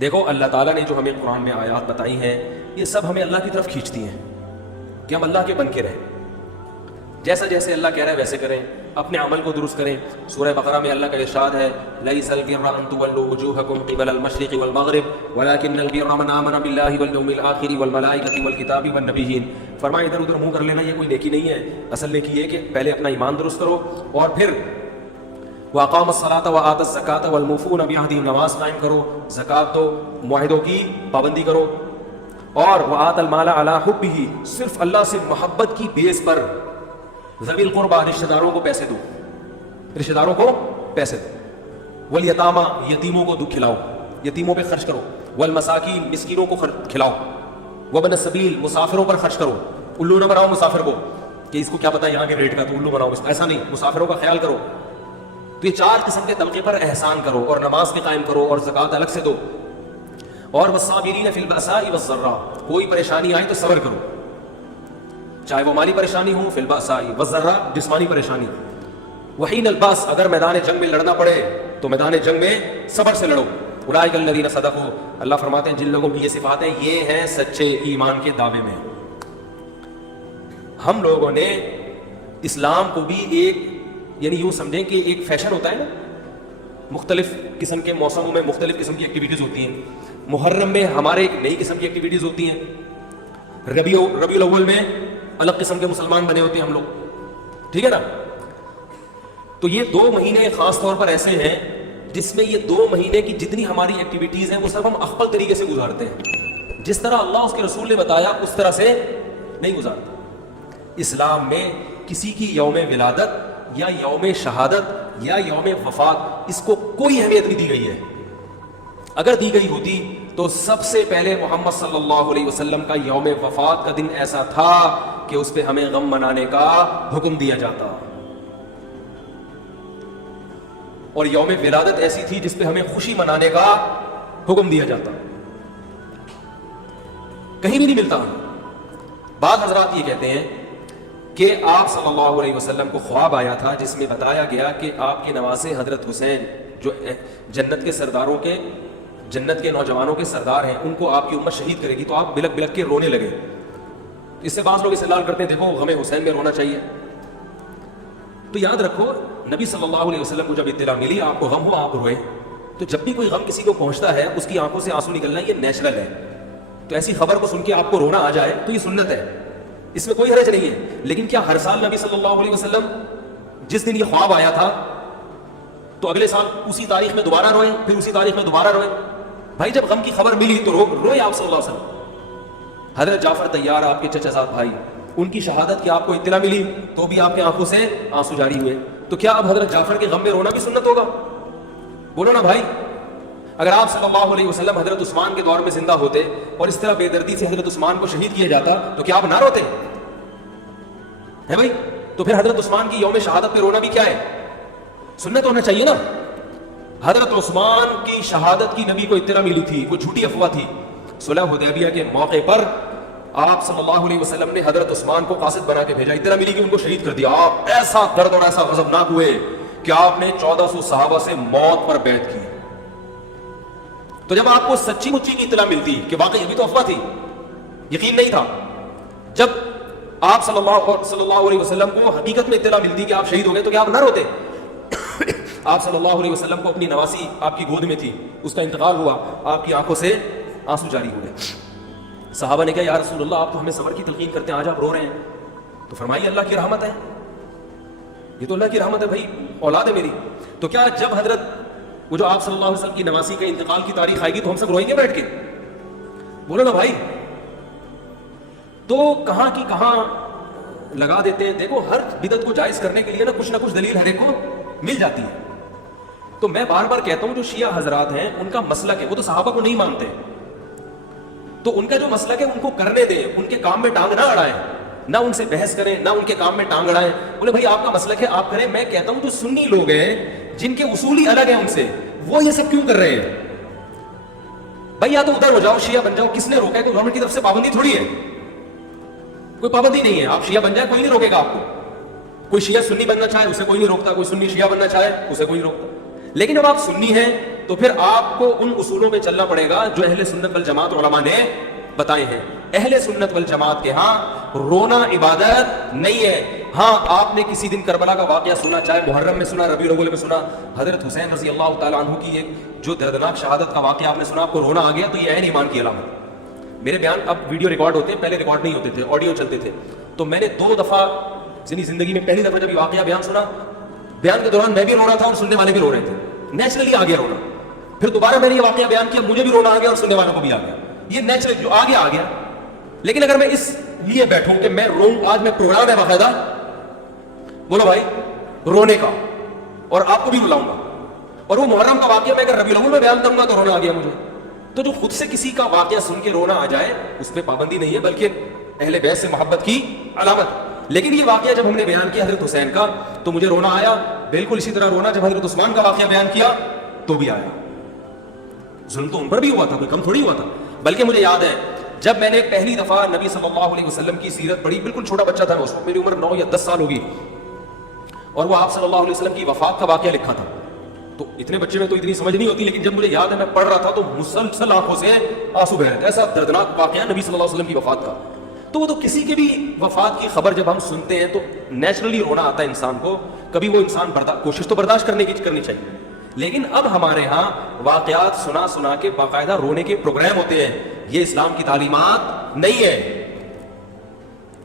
دیکھو اللہ تعالیٰ نے جو ہمیں قرآن میں آیات بتائی ہیں یہ سب ہمیں اللہ کی طرف کھینچتی ہیں کہ ہم اللہ کے بن کے رہیں، جیسا جیسے اللہ کہہ رہا ہے ویسے کریں، اپنے عمل کو درست کریں۔ سورہ بقرہ میں اللہ کا ارشاد ہے لَيْسَ الْبِرَّ أَن تُوَلُّوا وُجُوهَكُمْ قِبَلَ الْمَشْرِقِ وَالْمَغْرِبِ وَلَكِنَّ الْبِرَّ مَنْ آمَنَ بِاللَّهِ وَالْيَوْمِ الْآخِرِ وَالْمَلَائِكَةِ وَالْكِتَابِ وَالنَّبِيِّينَ۔ فرمایا ادھر ادھر منہ کر لینا یہ کوئی نیکی نہیں ہے، اصل نیکی یہ کہ پہلے اپنا ایمان درست کرو اور پھر وَأَقَامَ الصَّلَاةَ وَآتَى الزَّكَاةَ وَالْمُوفُونَ بِعَهْدِهِمْ، نماز قائم کرو، زکوٰۃ دو، معاہدوں کی پابندی کرو، اور وَآتَى الْمَالَ عَلَى حُبِّهِ، صرف اللہ سے محبت کی بیس پر ذوی القربى، رشتہ داروں کو پیسے دو، رشتہ داروں کو پیسے دو، والیتامى، یتیموں کو دودھ کھلاؤ، یتیموں پہ خرچ کرو، والمساکین، مسکینوں کو کھلاؤ، وابن السبیل، مسافروں پر خرچ کرو، الو نہ بناؤ مسافر کو کہ اس کو کیا پتا یہاں کے ریٹ کا تو الو بناؤ، ایسا نہیں، مسافروں کا خیال کرو۔ تو یہ 4 قسم کے طبقے پر احسان کرو، اور نماز بھی قائم کرو، اور زکوٰۃ الگ سے دو، اور والصابرین فی البأساء والضراء، کوئی پریشانی آئے تو صبر کرو، چاہے وہ مالی پریشانی ہو، فی البأساء والضراء، جسمانی پریشانی، وحین الباس، اگر میدان جنگ میں لڑنا پڑے تو میدان جنگ میں صبر سے لڑو، اولئک الذین صدقوا، اللہ فرماتے ہیں جن لوگوں کی یہ صفات ہیں یہ ہیں سچے ایمان کے دعوے میں۔ ہم لوگوں نے اسلام کو بھی ایک، یعنی یوں سمجھیں کہ ایک فیشن ہوتا ہے نا، مختلف قسم کے موسموں میں مختلف قسم کی ایکٹیویٹیز ہوتی ہیں، محرم میں ہمارے ایک نئی قسم کی ایکٹیویٹیز ہوتی ہیں، ربیع الاول میں الگ قسم کے مسلمان بنے ہوتے ہیں ہم لوگ، ٹھیک ہے نا۔ تو یہ 2 مہینے خاص طور پر ایسے ہیں جس میں یہ 2 مہینے کی جتنی ہماری ایکٹیویٹیز ہیں وہ سب ہم اخفل طریقے سے گزارتے ہیں، جس طرح اللہ اس کے رسول نے بتایا اس طرح سے نہیں گزارتے۔ اسلام میں کسی کی یوم ولادت یا یوم شہادت یا یوم وفات اس کو کوئی اہمیت نہیں دی گئی ہے، اگر دی گئی ہوتی تو سب سے پہلے محمد صلی اللہ علیہ وسلم کا یوم وفات کا دن ایسا تھا کہ اس پہ ہمیں غم منانے کا حکم دیا جاتا، اور یوم ولادت ایسی تھی جس پہ ہمیں خوشی منانے کا حکم دیا جاتا، کہیں بھی نہیں ملتا۔ بعض حضرات یہ کہتے ہیں کہ آپ صلی اللہ علیہ وسلم کو خواب آیا تھا جس میں بتایا گیا کہ آپ کے نواسے حضرت حسین جو جنت کے سرداروں کے، جنت کے نوجوانوں کے سردار ہیں، ان کو آپ کی امت شہید کرے گی، تو آپ بلک بلک کے رونے لگے۔ اس سے بعض لوگ استدلال کرتے ہیں دیکھو غم حسین میں رونا چاہیے، تو یاد رکھو نبی صلی اللہ علیہ وسلم کو جب اطلاع ملی آپ کو غم ہو آپ روئے، تو جب بھی کوئی غم کسی کو پہنچتا ہے اس کی آنکھوں سے آنسو نکلنا یہ نیچرل ہے، تو ایسی خبر کو سن کے آپ کو رونا آ جائے تو یہ سنت ہے، اس میں کوئی حرج نہیں ہے۔ لیکن کیا ہر سال نبی صلی اللہ علیہ وسلم جس دن یہ خواب آیا تھا تو اگلے سال اسی تاریخ میں دوبارہ روئے، پھر اسی تاریخ میں دوبارہ روئے؟ بھائی جب غم کی خبر ملی تو روئے آپ صلی اللہ علیہ وسلم۔ حضرت جعفر طیار آپ کے چچا زاد بھائی، ان کی شہادت کی آپ کو اطلاع ملی تو بھی آپ کی آنکھوں سے آنسو جاری ہوئے، تو کیا اب حضرت جعفر کے غم میں رونا بھی سنت ہوگا؟ بولو نا بھائی۔ اگر آپ صلی اللہ علیہ وسلم حضرت عثمان کے دور میں زندہ ہوتے اور اس طرح بے دردی سے حضرت عثمان کو شہید کیا جاتا تو کیا آپ نہ روتے ہے بھائی؟ تو پھر حضرت عثمان کی یوم شہادت پہ رونا بھی کیا ہے؟ سنت ہونا چاہیے نا۔ حضرت عثمان کی شہادت کی نبی کو اطلاع ملی تھی، وہ جھوٹی افواہ تھی۔ صلح حدیبیہ کے موقع پر آپ صلی اللہ علیہ وسلم نے حضرت عثمان کو قاصد بنا کے بھیجا، اطلاع ملی کہ ان کو شہید کر دیا، آپ ایسا درد اور ایسا غضبناک ہوئے کہ آپ نے 1400 صحابہ سے موت پر بیعت کی۔ تو جب آپ کو سچی مچی کی اطلاع ملتی کہ واقعی ابھی تو افواہ تھی، یقین نہیں تھا، جب آپ صلی اللہ علیہ وسلم کو حقیقت میں اطلاع ملتی کہ آپ شہید ہو گئے تو کیا آپ نہ روتے؟ آپ صلی اللہ علیہ وسلم کو اپنی نواسی آپ کی گود میں تھی، اس کا انتقال ہوا، آپ کی آنکھوں سے آنسو جاری ہوئے۔ صحابہ نے کہا یا رسول اللہ آپ تو ہمیں صبر کی تلقین کرتے ہیں، آج آپ رو رہے ہیں، تو فرمائیے اللہ کی رحمت ہے، یہ تو اللہ کی رحمت ہے بھائی، اولاد ہے میری۔ تو کیا جب حضرت وہ جو آپ صلی اللہ علیہ وسلم کی نواسی کے انتقال کی تاریخ آئے گی تو ہم سب روئیں گے بیٹھ کے؟ بولو نا بھائی۔ تو کہاں کی کہاں لگا دیتے ہیں۔ دیکھو ہر بدعت کو جائز کرنے کے لیے نا کچھ دلیل ہر ایک کو مل جاتی ہے۔ تو میں بار بار کہتا ہوں جو شیعہ حضرات ہیں ان کا مسلک ہے، وہ تو صحابہ کو نہیں مانتے، تو ان کا جو مسلک ہے ان کو کرنے دیں، ان کے کام میں ٹانگ نہ اڑائیں، نہ ان سے بحث کریں، نہ ان کے کام میں ٹانگ اڑائیں۔ بولے بھائی آپ کا مسلک ہے آپ کریں۔ میں کہتا ہوں جو سنی لوگ ہیں جن کے اصول ہی الگ ہیں ان سے، وہ یہ سب کیوں کر رہے ہیں؟ بھائی یا تو ادھر ہو جاؤ، شیعہ بن جاؤ، کس نے روکا ہے؟ کوئی گورنمنٹ کی طرف سے پابندی تھوڑی ہے، کوئی پابندی نہیں ہے، آپ شیعہ بن جائے کوئی نہیں روکے گا آپ کو۔ کوئی شیعہ سنی بننا چاہے اسے کوئی نہیں روکتا، کوئی سنی شیعہ بننا چاہے اسے کوئی نہیں روکتا۔ لیکن جب آپ سنی ہیں تو پھر آپ کو ان اصولوں پہ چلنا پڑے گا جو اہل سنت والجماعت علماء نے بتائے ہیں. اہل سنت والجماعت کے ہاں رونا عبادت نہیں ہے. ہاں آپ نے کسی دن کربلا کا واقعہ سنا, چاہے محرم میں سنا, ربیع الاول میں سنا, حضرت حسین رضی اللہ تعالیٰ عنہ کی ایک جو دردناک شہادت کا واقعہ آپ نے سنا, آپ کو رونا آ گیا, تو یہ عین ایمان کی علامت. میرے بیان اب ویڈیو ریکارڈ ہوتے ہیں, پہلے ریکارڈ نہیں ہوتے تھے, آڈیو چلتے تھے. تو میں نے 2 دفعہ زندگی میں پہلی دفعہ جب یہ واقعہ بیان سنا, بیان کے دوران میں بھی رو رہا تھا اور سننے والے بھی رو رہے تھے, نیچرلی آ گیا رونا. پھر دوبارہ میں نے یہ واقعہ بیان کیا, مجھے بھی رونا آ گیا اور سننے والوں کو بھی آ گیا. یہ نیچرل جو آ گیا. لیکن اگر میں اس لیے بیٹھوں کہ میں رو, آج میں پروگرام ہے باقاعدہ, بولو بھائی, رونے کا, اور آپ کو بھی رلاؤں گا, اور وہ محرم کا واقعہ میں اگر ربیع الاول میں بیان کروں گا تو رونا آ گیا مجھے. تو جو خود سے کسی کا واقعہ سن کے رونا آ جائے اس پہ پابندی نہیں ہے, بلکہ اہل بیت سے محبت کی علامت. لیکن یہ واقعہ جب ہم نے بیان کیا حضرت حسین کا تو مجھے رونا آیا, بالکل اسی طرح رونا جب حضرت عثمان کا واقعہ بیان کیا تو بھی آیا. ظلم تو ان پر بھی ہوا تھا, کوئی کم تھوڑی ہوا تھا. بلکہ مجھے یاد ہے جب میں نے پہلی دفعہ نبی صلی اللہ علیہ وسلم کی سیرت پڑھی, بالکل چھوٹا بچہ تھا, اس وقت میری عمر 9 یا 10 سال ہوگی, اور وہ آپ صلی اللہ علیہ وسلم کی وفات کا واقعہ لکھا تھا. تو اتنے بچے میں تو اتنی سمجھ نہیں ہوتی, لیکن جب مجھے یاد ہے میں پڑھ رہا تھا تو مسلسل آنکھوں سے آنسو بہ رہے تھے. ایسا دردناک واقعہ نبی صلی اللہ علیہ وسلم کی وفات کا. تو وہ تو کسی کے بھی وفات کی خبر جب ہم سنتے ہیں تو نیچرلی رونا آتا ہے انسان کو. کبھی وہ انسان کوشش تو برداشت کرنے کی کرنی چاہیے, لیکن اب ہمارے ہاں واقعات سنا کے باقاعدہ رونے کے پروگرام ہوتے ہیں. یہ اسلام کی تعلیمات نہیں ہے,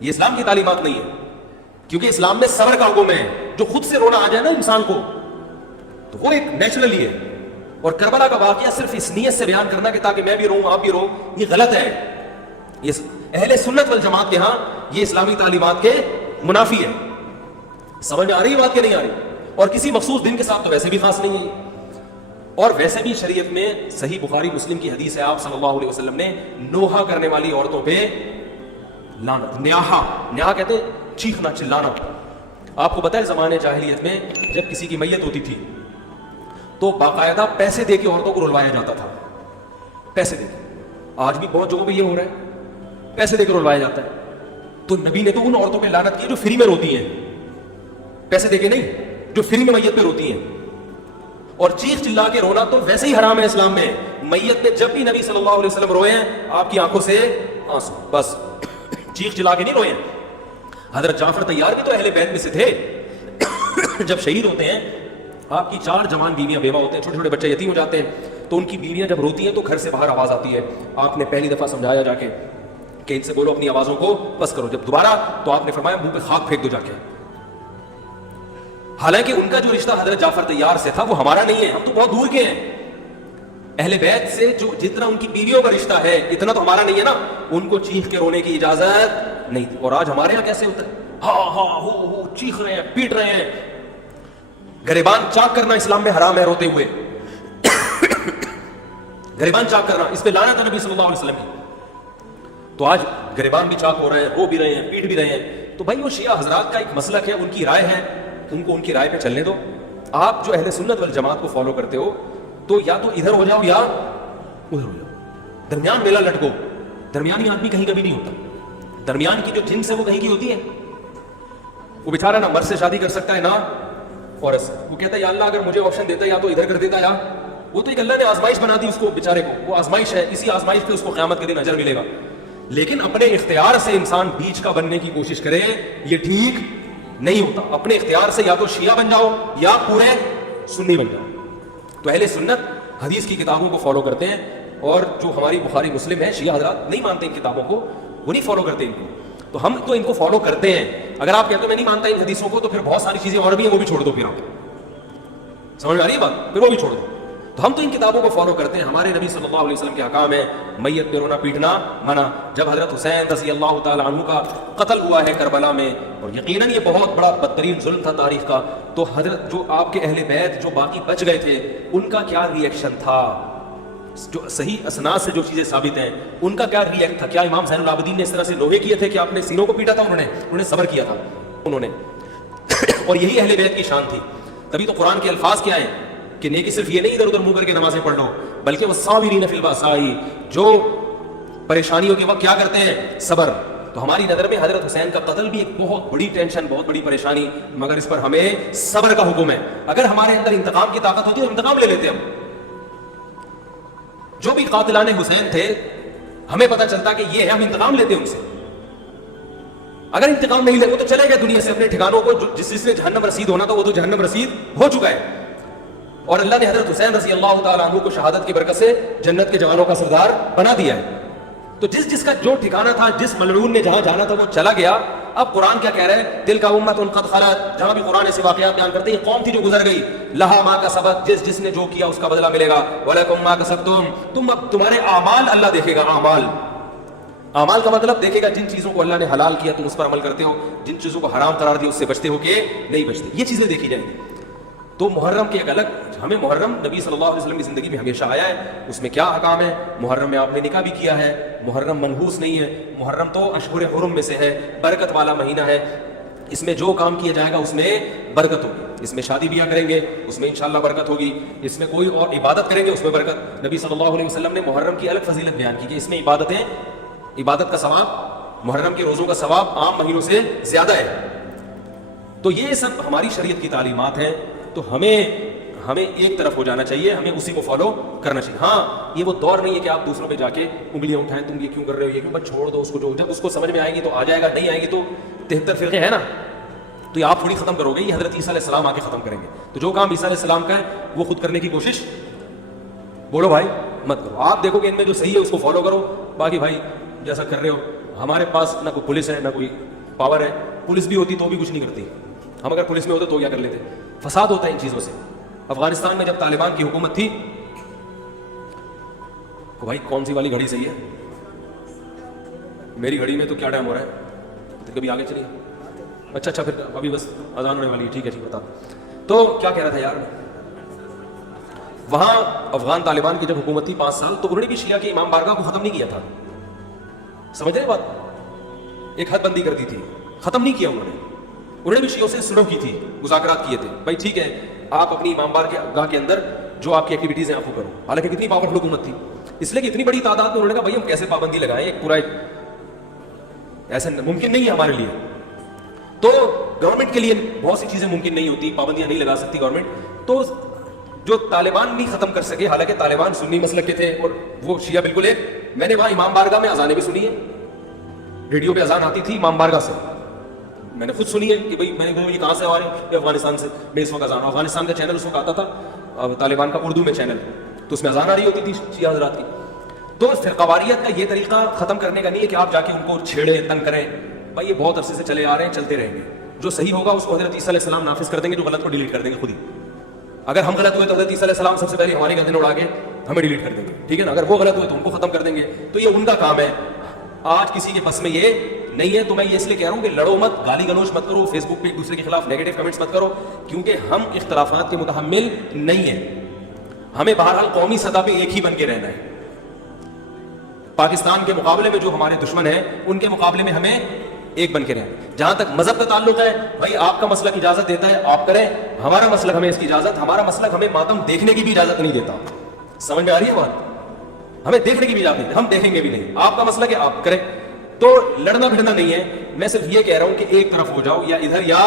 یہ اسلام کی تعلیمات نہیں ہے, کیونکہ اسلام میں صبر کا حکم ہے. جو خود سے رونا آ جائے نا انسان کو تو وہ ایک نیچرلی ہے. اور کربلا کا واقعہ صرف اس نیت سے بیان کرنا کہ تاکہ میں بھی رہوں آپ بھی رہوں, یہ غلط ہے. یہ اہل سنت والجماعت کے ہاں یہ اسلامی تعلیمات کے منافی ہے. سمجھ میں آ رہی ہے بات کہ نہیں آ رہی؟ اور کسی مخصوص دن کے ساتھ تو ویسے بھی خاص نہیں ہے. اور ویسے بھی شریعت میں صحیح بخاری مسلم کی حدیث ہے, آپ صلی اللہ علیہ وسلم نے نوحہ کرنے والی عورتوں پہ لعنت, نیاحہ کہتے ہیں چیخنا چلانا. آپ کو پتہ ہے زمانے جاہلیت میں جب کسی کی میت ہوتی تھی تو باقاعدہ پیسے دے کے عورتوں کو رلوایا جاتا تھا, پیسے دے کے. آج بھی بہت جگہوں پہ یہ ہو رہا ہے, پیسے دے کے رلوایا جاتا ہے. تو نبی نے تو ان عورتوں پہ لعنت کی جو فری میں روتی ہیں, پیسے دے کے نہیں, جو فری میں میت پہ روتی ہیں. اور چیخ چلا کے رونا تو ویسے ہی حرام ہے اسلام میں. میت پہ جب بھی نبی صلی اللہ علیہ وسلم روئے ہیں آپ کی آنکھوں سے آنسو, بس چیخ چلا کے نہیں روئے ہیں. حضرت جعفر طیار بھی تو اہل بیت میں سے تھے. جب شہید ہوتے ہیں آپ کی 4 جوان بیویاں بیوہ ہوتے ہیں, چھوٹے چھوٹے بچے یتیم ہو جاتے ہیں, تو ان کی بیویاں جب روتی ہیں تو گھر سے باہر آواز آتی ہے. آپ نے پہلی دفعہ سمجھایا جا کے کہ ان سے بولو اپنی آوازوں کو بس کرو. جب دوبارہ تو آپ نے فرمایا منہ پہ خاک پھینک دو جا کے. حالانکہ ان کا جو رشتہ حضرت جعفر طیار سے تھا وہ ہمارا نہیں ہے, ہم تو بہت دور کے ہیں. اہل بیت سے جو جتنا ان کی بیویوں کا رشتہ ہے اتنا تو ہمارا نہیں ہے نا. ان کو چیخ کے رونے کی اجازت نہیں تھی. اور آج ہمارے یہاں کیسے ہوتا ہے, ہاں ہو چیخ رہے ہیں, پیٹ رہے ہیں. گریبان چاک کرنا اسلام میں حرام ہے, روتے ہوئے گریبان چاک کرنا, اس پہ لعنت ہے نبی صلی اللہ علیہ وسلم کی. تو آج گریبان بھی چاک ہو رہے ہیں, رو بھی رہے ہیں, پیٹ بھی رہے ہیں. تو بھائی وہ شیعہ حضرات کا ایک مسلک ہے, ان کی رائے ہے, ان کو ان کی رائے پہ چلنے دو. آپ جو اہل سنت والجماعت کو فالو کرتے ہو تو یا تو ادھر ہو جاؤ یا ادھر ہو جاؤ, درمیان میلہ لٹکو. درمیانی آدمی کہیں کبھی نہیں ہوتا. درمیان کی جو جنس ہے وہ کہیں کی ہوتی ہے. وہ بیچارہ نہ مرد سے شادی کر سکتا ہے نہ عورت سے. وہ کہتا ہے یا اللہ اگر مجھے آپشن دیتا یا تو ادھر کر دیتا, یا وہ تو ایک اللہ نے آزمائش بنا دی اس کو بیچارے کو, وہ آزمائش ہے, اسی آزمائش پہ اس کو قیامت کے دن اجر ملے گا. لیکن اپنے اختیار سے انسان بیچ کا بننے کی کوشش کرے یہ ٹھیک نہیں ہوتا. اپنے اختیار سے یا تو شیعہ بن جاؤ یا پورے سنی بن جاؤ. تو اہل سنت حدیث کی کتابوں کو فالو کرتے ہیں, اور جو ہماری بخاری مسلم ہے شیعہ حضرات نہیں مانتے ان کتابوں کو, وہ نہیں فالو کرتے ان کو. تو ہم تو ان کو فالو کرتے ہیں. اگر آپ کہتے ہیں میں نہیں مانتا ان حدیثوں کو تو پھر بہت ساری چیزیں اور بھی ہیں وہ بھی چھوڑ دو. پھر آپ سمجھ میں آ رہی ہے بات, پھر وہ بھی چھوڑ دو. تو ہم تو ان کتابوں کو فالو کرتے ہیں. ہمارے نبی صلی اللہ علیہ وسلم کے احکام ہے میت پہ رونا پیٹنا منع. جب حضرت حسین رضی اللہ تعالی عنہ کا قتل ہوا ہے کربلا میں, اور یقیناً یہ بہت بڑا بدترین ظلم تھا تاریخ کا, تو حضرت جو آپ کے اہل بیت جو باقی بچ گئے تھے ان کا کیا ری ایکشن تھا, جو صحیح اسناد سے جو چیزیں ثابت ہیں ان کا کیا ری ایکٹ تھا. کیا امام زین العابدین نے اس طرح سے لوہے کیے تھے کہ آپ نے سینوں کو پیٹا تھا؟ انہوں نے صبر کیا تھا انہوں نے. اور یہی اہل بیت کی شان تھی. تبھی تو قرآن کے الفاظ کیا ہیں کہ نیکی صرف یہ نہیں ادھر ادھر منہ کر کے نمازیں پڑھ لو, بلکہ وہ صابرین فی البأساء, جو پریشانیوں کے وقت کیا کرتے ہیں, صبر. تو ہماری نظر میں حضرت حسین کا قتل بھی ایک بہت بڑی ٹینشن, بہت بڑی پریشانی, مگر اس پر ہمیں صبر کا حکم ہے. اگر ہمارے اندر انتقام کی طاقت ہوتی ہے تو انتقام لے لیتے ہم, جو بھی قاتلان حسین تھے ہمیں پتہ چلتا کہ یہ ہے، ہم انتقام لیتے ان سے. اگر انتقام نہیں لے وہ تو چلے گئے دنیا سے اپنے ٹھکانوں کو، جس نے جہنم رسید ہونا تھا وہ تو جہنم رسید ہو چکا ہے. اور اللہ نے حضرت حسین رضی اللہ تعالیٰ عنہ کو شہادت کی برکت سے جنت کے جوانوں کا سردار بنا دیا ہے. تو جس کا جو ٹھکانہ تھا، جس ملعون نے جہاں جانا تھا وہ چلا گیا. اب قرآن کیا کہہ رہا ہے؟ تلک امۃ قد خلت، جہاں بھی قرآن ایسے واقعات بیان کرتے ہیں، یہ قوم تھی جو گزر گئی، لہا ما کسبت، جس نے جو کیا اس کا بدلہ ملے گا، ولکم ما کسبتم، اب تمہارے اعمال اللہ دیکھے گا. اعمال کا مطلب دیکھے گا جن چیزوں کو اللہ نے حلال کیا تم اس پر عمل کرتے ہو، جن چیزوں کو حرام قرار دیا اس سے بچتے ہو کہ نہیں بچتے، یہ چیزیں دیکھی جائیں گی. تو محرم کی ایک الگ، ہمیں محرم نبی صلی اللہ علیہ وسلم کی زندگی میں ہمیشہ آیا ہے، اس میں کیا احکام ہے. محرم میں آپ نے نکاح بھی کیا ہے، محرم منحوس نہیں ہے، محرم تو اشہر حرم میں سے ہے، برکت والا مہینہ ہے، اس میں جو کام کیا جائے گا اس میں برکت ہوگی. اس میں شادی بیاہ کریں گے اس میں انشاءاللہ برکت ہوگی، اس میں کوئی اور عبادت کریں گے اس میں برکت. نبی صلی اللہ علیہ وسلم نے محرم کی الگ فضیلت بیان کی کہ اس میں عبادت کا ثواب، محرم کے روزوں کا ثواب عام مہینوں سے زیادہ ہے. تو یہ سب ہماری شریعت کی تعلیمات ہیں. تو ہمیں ایک طرف ہو جانا چاہیے، ہمیں اسی کو فالو کرنا چاہیے. ہاں یہ وہ دور نہیں ہے کہ آپ دوسروں پہ جا کے انگلیاں اٹھائیں، تم یہ کیوں کر رہے ہو، یہ کیوں، بس چھوڑ دو اس کو، جو جب اس کو سمجھ میں آئے گی تو آ جائے گا، نہیں آئے گی تو 73 فرقے ہیں نا، تو یہ آپ تھوڑی ختم کرو گے، یہ حضرت عیسیٰ علیہ السلام آ کے ختم کریں گے. تو جو کام عیسیٰ علیہ السلام کا ہے وہ خود کرنے کی کوشش بولو بھائی مت کرو. آپ دیکھو کہ ان میں جو صحیح ہے اس کو فالو کرو، باقی بھائی جیسا کر رہے ہو. ہمارے پاس نہ کوئی پولیس ہے نہ کوئی پاور ہے، پولیس بھی ہوتی تو بھی کچھ نہیں کرتی. ہم اگر پولیس میں ہوتے تو کیا کر لیتے. فساد ہوتا ہے ان چیزوں سے. افغانستان میں جب طالبان کی حکومت تھی تو بھائی کون سی والی گھڑی صحیح ہے؟ میری گھڑی میں تو کیا ٹائم ہو رہا ہے؟ تو کبھی آگے چلیے. اچھا پھر ابھی بس اذان ہونے والی ہے، ٹھیک ہے بتا. تو کیا کہہ رہا تھا یار، وہاں افغان طالبان کی جب حکومت تھی 5 سال، تو انہوں نے بھی شیعہ کی امام بارگاہ کو ختم نہیں کیا تھا. سمجھ رہے بات؟ ایک حد بندی کر دی تھی، ختم نہیں کیا انہوں نے بھی شیعوں سے سلو کی تھی، مذاکرات کیے تھے. بھائی ٹھیک ہے آپ اپنی امام بارگاہ کے اندر جو آپ کی ایکٹیویٹیز ہیں آپ کو کرو. حالانکہ کتنی پاورفل حکومت تھی، اس لیے کہ اتنی بڑی تعداد میں انہوں نے کہا بھائی ہم کیسے پابندی لگائیں، ایک پورا ایسا ممکن نہیں ہے ہمارے لیے. تو گورنمنٹ کے لیے بہت سی چیزیں ممکن نہیں ہوتی، پابندیاں نہیں لگا سکتی گورنمنٹ. تو جو طالبان نہیں ختم کر سکے، حالانکہ طالبان سنی مسلک کے تھے اور وہ شیعہ بالکل ایک. میں نے وہاں امام بارگاہ میں اذانیں بھی سنی ہے، ریڈیو پہ اذان آتی تھی امام بارگاہ سے، میں نے خود سنی ہے کہ بھائی میں نے یہ کہاں سے آ رہے ہیں، افغانستان سے. میں اس وقت اذان، افغانستان کا چینل اس وقت آتا تھا طالبان کا اردو میں چینل، تو اس میں اذان آ رہی ہوتی تھی شیعہ حضرات کی. تو فرقواریت کا یہ طریقہ ختم کرنے کا نہیں ہے کہ آپ جا کے ان کو چھیڑیں تنگ کریں. بھائی یہ بہت عرصے سے چلے آ رہے ہیں، چلتے رہیں گے. جو صحیح ہوگا اس کو حضرت عیسیٰ علیہ السلام نافذ کر دیں گے، جو غلط کو ڈیلیٹ کر دیں گے خود ہی. اگر ہم غلط ہوئے تو حضرت عیسیٰ علیہ السلام سب سے پہلے ہمارے گردن اڑا کے ہمیں ڈیلیٹ کر دیں گے، ٹھیک ہے نا. اگر وہ غلط ہوئے تو ان کو ختم کر دیں گے. تو یہ ان کا کام ہے، آج کسی کے بس میں یہ نہیں ہے. تو میں یہ اس لیے کہہ رہا ہوں کہ لڑو مت، گالی گلوچ مت کرو، فیس بک پہ ایک دوسرے کے خلاف نیگیٹو کمنٹس مت کرو، کیونکہ ہم اختلافات کے متحمل نہیں ہیں. ہمیں بہرحال قومی سطح پہ ایک ہی بن کے رہنا ہے. پاکستان کے مقابلے میں جو ہمارے دشمن ہیں ان کے مقابلے میں ہمیں ایک بن کے رہیں. جہاں تک مذہب کا تعلق ہے، بھائی آپ کا مسلک اجازت دیتا ہے آپ کریں، ہمارا مسلک ہمیں اس کی اجازت، ہمارا مسلک ہمیں ماتم دیکھنے کی بھی اجازت نہیں دیتا. سمجھ میں آ رہی ہے بات؟ ہمیں دیکھنے کی بھی اجازت نہیں، ہم دیکھیں گے بھی نہیں. آپ کا مسلک ہے آپ کریں. تو لڑنا بھڑنا نہیں ہے. میں صرف یہ کہہ رہا ہوں کہ ایک طرف ہو جاؤ، یا ادھر یا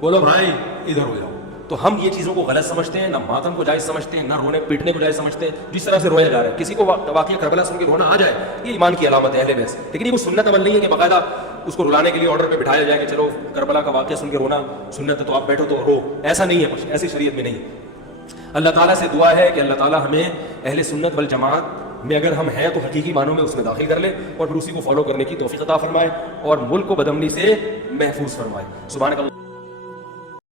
بولو بھائی ادھر ہو جاؤ. تو ہم یہ چیزوں کو غلط سمجھتے ہیں، نہ ماتم کو جائز سمجھتے ہیں، نہ رونے پیٹنے کو جائز سمجھتے ہیں. جس طرح سے رویا جا رہا ہے، کسی کو واقعہ کربلا سن کے رونا آ جائے، یہ ایمان کی علامت ہے اہل بیت. لیکن یہ کوئی سنت عمل نہیں ہے کہ باقاعدہ اس کو رلانے کے لیے آرڈر پہ بٹھایا جائے کہ چلو کربلا کا واقعہ سن کے رونا سنت ہے تو آپ بیٹھو تو رو. ایسا نہیں ہے، کچھ ایسی شریعت میں نہیں. اللہ تعالیٰ سے دعا ہے کہ اللہ تعالیٰ ہمیں اہل سنت والجماعت میں اگر ہم ہیں تو حقیقی معنوں میں اس میں داخل کر لے، اور پھر اسی کو فالو کرنے کی توفیق عطا فرمائے، اور ملک کو بدامنی سے محفوظ فرمائے. سبحانک اللہ.